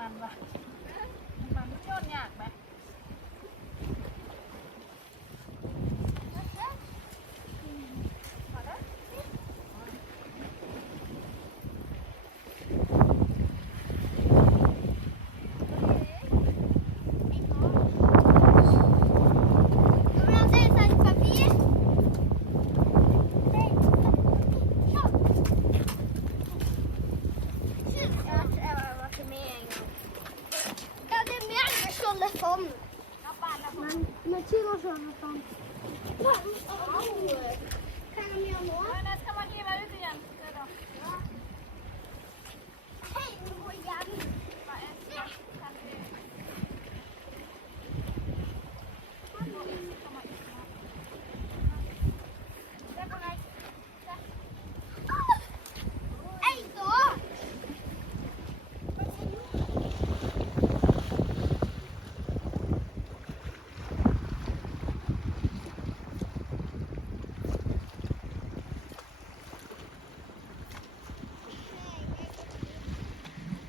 มันวะมันมันยนยากไหม de som. Men med kilo sånn og sånn. Kan jeg gjøre noe? Nei, skal man hive ut igjen.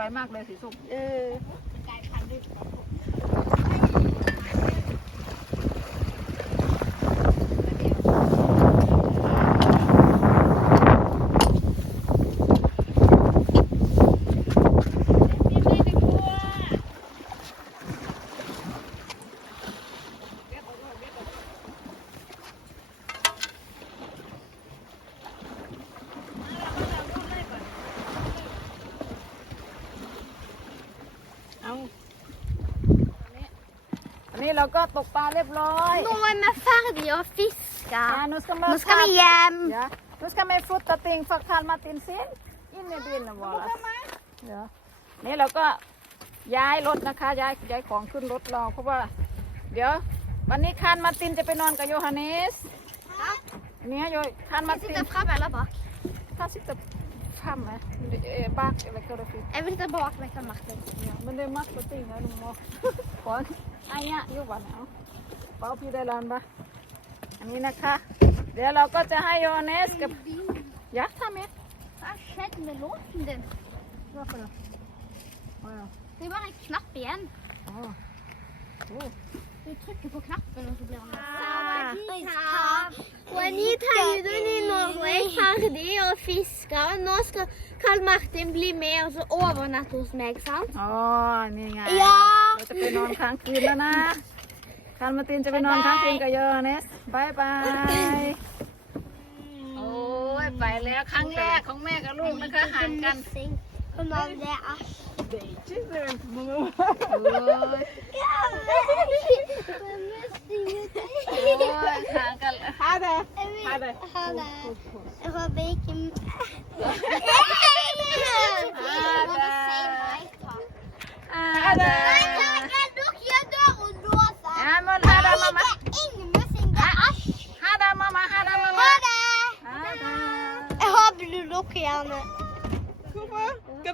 วยมากเลยสีส้มเออนี่เราก็ตกปลาเรียบร้อยนูนมาฟังดีออฟฟิศกันนุสก็มานุสก็มียำนุสก็มีฟุตตะติงฟักทานมาตินซินอินเนบินนะวอสเดี๋ยวนี่เราก็ย้ายรถนะคะ ย้ายย้ายของขึ้นรถรอเพราะว่าเดี๋ยววันนี้คานมาตินจะไปนอนกับโยฮันเนสเนี่ยโยคานมาตินจ้าไปแล้วป framme. Eh, bak lekker of iets. En we zitten bak lekker machten. Ja, maar de macht wat ding, hè, de macht. Gewoon. Ah ja, joh, wat nou? Pauw je de laan, ba. En hier naar ga. De loco te ha, Johannes. Ja, ga mee. Ah, shit, we lopen dit. Wacht even. Oh ja. Nu mag ik knap igen. Oh. Oh. Nu trykker på knappen och så blir han... Anita! Anita gjorde Norway ferdig og fiska. Nå skal Karl Martin bli med og så overnatte hos meg, sant? Å, นี่ไง Ja! เราจะไปนอนค้างคืนแล้วนะคาร์มาตินจะไปนอนค้างคืนกับโยเนสบายบายโอ้ยไปแล้วครั้งแรกของแม่กับลูกนะคะห่างกัน Missing. Mamma, det er โอ้ย If I make him. Because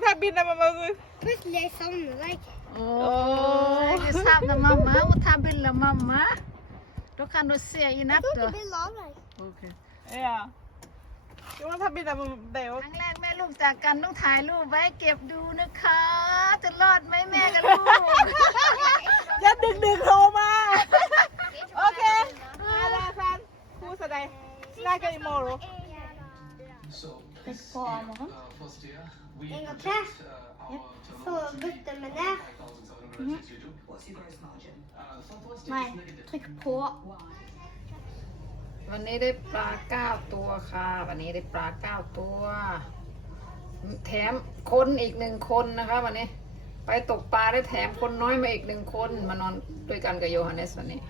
I've been at my mother. First, there's something like it. Oh, you stop the mama. What happened to mama? Don't kind of see enough. Okay. เนี่ยคิดว่าถ้าบินอะเด๋วครั้งแรกแม่ลูกจากกันต้องถ่ายรูปไว้เก็บดูนะคะ จะรอดไหมแม่กับลูกจะดึกดึกโทรมา โอเคอาลาซันคู่แสดงน่าจะอีโมรู้ t e ม på morgen. En gang til. Så bytter vi ned. n วันนี้ได้ปลาเก้าตัวค่ะ วันนี้ได้ปลาเก้าตัว แถมคนอีกหนึ่งคนนะคะ วันนี้ไปตกปลา ได้แถมคนน้อยมาอีกหนึ่งคนมานอนด้วยกันกับโยฮันเนสวันนี้